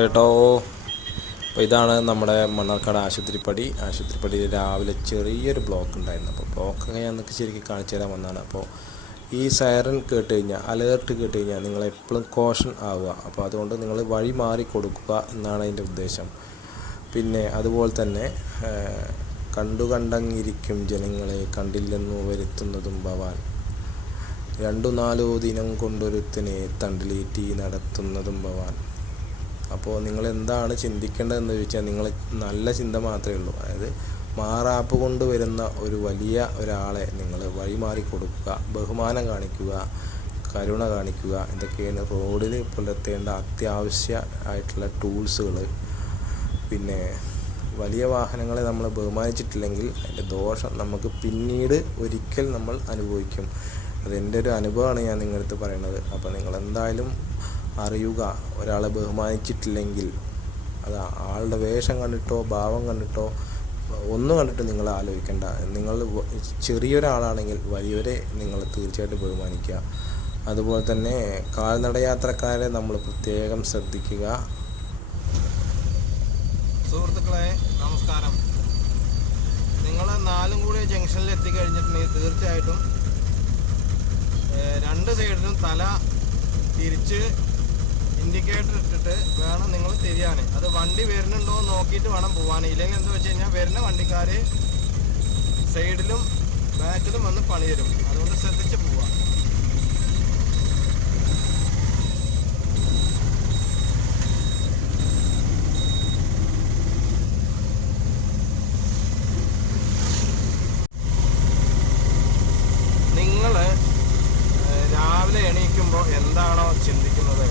കേട്ടോ. അപ്പോൾ ഇതാണ് നമ്മുടെ മണ്ണാർക്കാട് ആശുപത്രിപ്പടി. ആശുപത്രിപ്പടിയിൽ രാവിലെ ചെറിയൊരു ബ്ലോക്ക് ഉണ്ടായിരുന്നു. അപ്പോൾ ബ്ലോക്ക് ഞാൻ നിങ്ങൾക്ക് ശരിക്കും കാണിച്ചു തരാൻ വന്നതാണ്. അപ്പോൾ ഈ സൈറൻ കേട്ട് കഴിഞ്ഞാൽ അലേർട്ട് കേട്ട് കഴിഞ്ഞാൽ നിങ്ങൾ എപ്പോഴും കോഷൻ ആവുക. അപ്പോൾ അതുകൊണ്ട് നിങ്ങൾ വഴി മാറി കൊടുക്കുക എന്നാണ് അതിന്റെ ഉദ്ദേശം. പിന്നെ അതുപോലെ തന്നെ കണ്ടു കണ്ടങ്ങിരിക്കും ജനങ്ങളെ കണ്ടില്ലെന്നു വരുത്തുന്നതും ഭവാൻ. രണ്ടു നാലോ ദിനം കൊണ്ടൊരുത്തിനെ തണ്ടിലേറ്റി നടത്തുന്നതും ഭവാൻ. അപ്പോൾ നിങ്ങൾ എന്താണ് ചിന്തിക്കേണ്ടതെന്ന് ചോദിച്ചാൽ നിങ്ങൾ നല്ല ചിന്ത മാത്രമേ ഉള്ളൂ. അതായത് മാറാപ്പ് കൊണ്ട് വരുന്ന ഒരു വലിയ ഒരാളെ നിങ്ങൾ വഴിമാറി കൊടുക്കുക ബഹുമാനം കാണിക്കുക കരുണ കാണിക്കുക ഇതൊക്കെയാണ് റോഡിൽ പുലർത്തേണ്ട അത്യാവശ്യ ആയിട്ടുള്ള ടൂൾസുകൾ. പിന്നെ വലിയ വാഹനങ്ങളെ നമ്മൾ ബഹുമാനിച്ചിട്ടില്ലെങ്കിൽ അതിന്റെ ദോഷം നമുക്ക് പിന്നീട് ഒരിക്കൽ നമ്മൾ അനുഭവിക്കും. അതെന്റെ ഒരു അനുഭവമാണ് ഞാൻ നിങ്ങളടുത്ത് പറയുന്നത് അപ്പോൾ നിങ്ങൾ എന്തായാലും അറിയുക. ഒരാളെ ബഹുമാനിച്ചിട്ടില്ലെങ്കിൽ അത് ആളുടെ വേഷം കണ്ടിട്ടോ ഭാവം കണ്ടിട്ടോ ഒന്നും കണ്ടിട്ട് നിങ്ങൾ ആലോചിക്കേണ്ട. നിങ്ങൾ ചെറിയൊരാളാണെങ്കിൽ വലിയവരെ നിങ്ങൾ തീർച്ചയായിട്ടും ബഹുമാനിക്കുക. അതുപോലെ തന്നെ കാൽനടയാത്രക്കാരെ നമ്മൾ പ്രത്യേകം ശ്രദ്ധിക്കുക. സുഹൃത്തുക്കളെ നമസ്കാരം. നിങ്ങൾ നാലും കൂടി ജംഗ്ഷനിൽ എത്തിക്കഴിഞ്ഞിട്ടുണ്ടെങ്കിൽ തീർച്ചയായിട്ടും രണ്ട് സൈഡിലും തല തിരിച്ച് ഇൻഡിക്കേറ്റർ ഇട്ടിട്ട് വേണം നിങ്ങൾ തിരിയാൻ അത് വണ്ടി വരുന്നുണ്ടോ നോക്കിയിട്ട് വേണം പോകാൻ ഇല്ലെങ്കിൽ എന്താ വെച്ച് കഴിഞ്ഞാൽ വരുന്ന വണ്ടിക്കാർ സൈഡിലും ബാക്കിലും വന്ന് പണി തരും അതുകൊണ്ട് ശ്രദ്ധിച്ച് പോവാം. നിങ്ങൾ രാവിലെ എന്താണോ ചിന്തിക്കുന്നത്?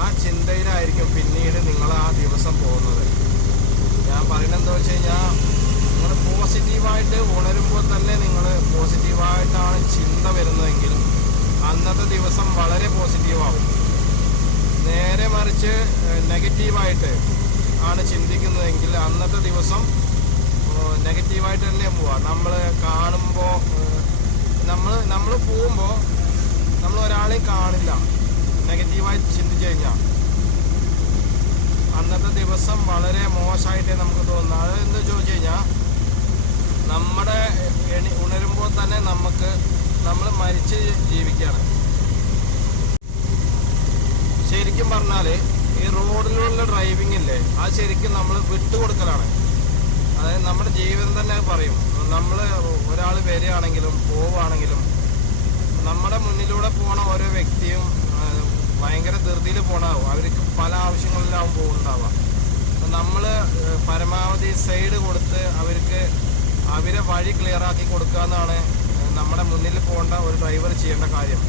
ആ ചിന്തയിലായിരിക്കും പിന്നീട് നിങ്ങൾ ആ ദിവസം പോകുന്നത്. ഞാൻ പറയുന്നത് എന്താ വെച്ച് കഴിഞ്ഞാൽ നിങ്ങൾ പോസിറ്റീവായിട്ട് ഉണരുമ്പോൾ തന്നെ നിങ്ങൾ പോസിറ്റീവായിട്ടാണ് ചിന്ത വരുന്നതെങ്കിൽ അന്നത്തെ ദിവസം വളരെ പോസിറ്റീവാകും നേരെ മറിച്ച് നെഗറ്റീവായിട്ട് ആണ് ചിന്തിക്കുന്നതെങ്കിൽ അന്നത്തെ ദിവസം നെഗറ്റീവായിട്ട് തന്നെ പോവാ നമ്മൾ കാണുമ്പോൾ നമ്മൾ നമ്മൾ പോകുമ്പോൾ നമ്മൾ ഒരാളെയും കാണില്ല. നെഗറ്റീവായി ചിന്തിച്ചു കഴിഞ്ഞാൽ അന്നത്തെ ദിവസം വളരെ മോശമായിട്ടേ നമുക്ക് തോന്നുന്നു. അത് എന്ന് ചോദിച്ചു കഴിഞ്ഞാൽ നമ്മുടെ എണി ഉണരുമ്പോൾ തന്നെ നമുക്ക് നമ്മൾ മരിച്ച് ജീവിക്കുകയാണ്. ശരിക്കും പറഞ്ഞാൽ ഈ റോഡിലുള്ള ഡ്രൈവിംഗ് ഇല്ലേ അത് ശരിക്കും നമ്മൾ വിട്ടുകൊടുക്കലാണ്. അതായത് നമ്മുടെ ജീവിതം തന്നെ പറയും. നമ്മൾ ഒരാൾ വരികയാണെങ്കിലും പോവുകയാണെങ്കിലും നമ്മുടെ മുന്നിലൂടെ പോണ ഓരോ വ്യക്തിയും ഭയങ്കര ധൃതിയിൽ പോണാവും അവർക്ക് പല ആവശ്യങ്ങളിലാവും പോകുന്നുണ്ടാവുക അപ്പം നമ്മൾ പരമാവധി സൈഡ് കൊടുത്ത് അവർക്ക് അവരെ വഴി ക്ലിയർ ആക്കി കൊടുക്കുക എന്നാണ് നമ്മുടെ മുന്നിൽ പോകേണ്ട ഒരു ഡ്രൈവർ ചെയ്യേണ്ട കാര്യം.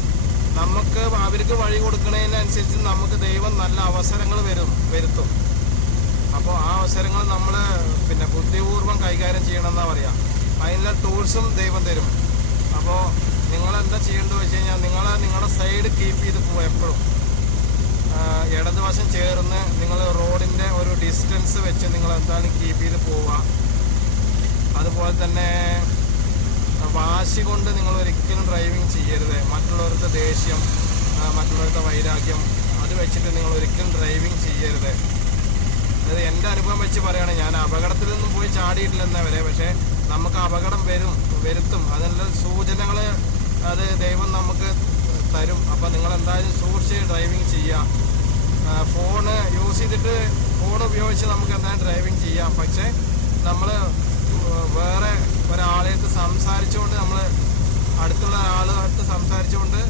നമുക്ക് അവർക്ക് വഴി കൊടുക്കുന്നതിനനുസരിച്ച് നമുക്ക് ദൈവം നല്ല അവസരങ്ങൾ വരും വരുത്തും. അപ്പോൾ ആ അവസരങ്ങൾ നമ്മൾ പിന്നെ ബുദ്ധിപൂർവം കൈകാര്യം ചെയ്യണമെന്നാ പറയാം. അതിനുള്ള ടൂൾസും ദൈവം തരും. അപ്പോൾ നിങ്ങൾ എന്താ ചെയ്യേണ്ടത് വെച്ച് കഴിഞ്ഞാൽ നിങ്ങൾ നിങ്ങളുടെ സൈഡ് കീപ്പ് ചെയ്ത് പോകും എപ്പോഴും. ഇടതുവശം ചേർന്ന് നിങ്ങൾ റോഡിന്റെ ഒരു ഡിസ്റ്റൻസ് വെച്ച് നിങ്ങൾ എന്തായാലും കീപ്പ് ചെയ്ത് പോവുക. അതുപോലെ തന്നെ വാശി കൊണ്ട് നിങ്ങൾ ഒരിക്കലും ഡ്രൈവിംഗ് ചെയ്യരുത്. മറ്റുള്ളവരുടെ ദേഷ്യം മറ്റുള്ളവരുടെ വൈരാഗ്യം അത് വെച്ചിട്ട് നിങ്ങൾ ഒരിക്കലും ഡ്രൈവിംഗ് ചെയ്യരുത്. അത് എന്റെ അനുഭവം വെച്ച് പറയുകയാണെങ്കിൽ ഞാൻ അപകടത്തിലൊന്നും പോയി ചാടിയിട്ടില്ലെന്നേ വരെ പക്ഷേ നമുക്ക് അപകടം വരും വരുത്തും. അതിനുള്ള സൂചനകൾ അത് ദൈവം നമുക്ക് അപ്പോൾ നിങ്ങൾ എന്തായാലും സൂക്ഷിച്ച് ഡ്രൈവിംഗ് ചെയ്യുക ഫോണ് യൂസ് ചെയ്തിട്ട് ഫോൺ ഉപയോഗിച്ച് നമുക്ക് എന്തായാലും ഡ്രൈവിംഗ് ചെയ്യാം. പക്ഷേ നമ്മൾ വേറെ ഒരാളെ സംസാരിച്ചുകൊണ്ട് നമ്മൾ അടുത്തുള്ള ആളുമായിട്ട് സംസാരിച്ചുകൊണ്ട്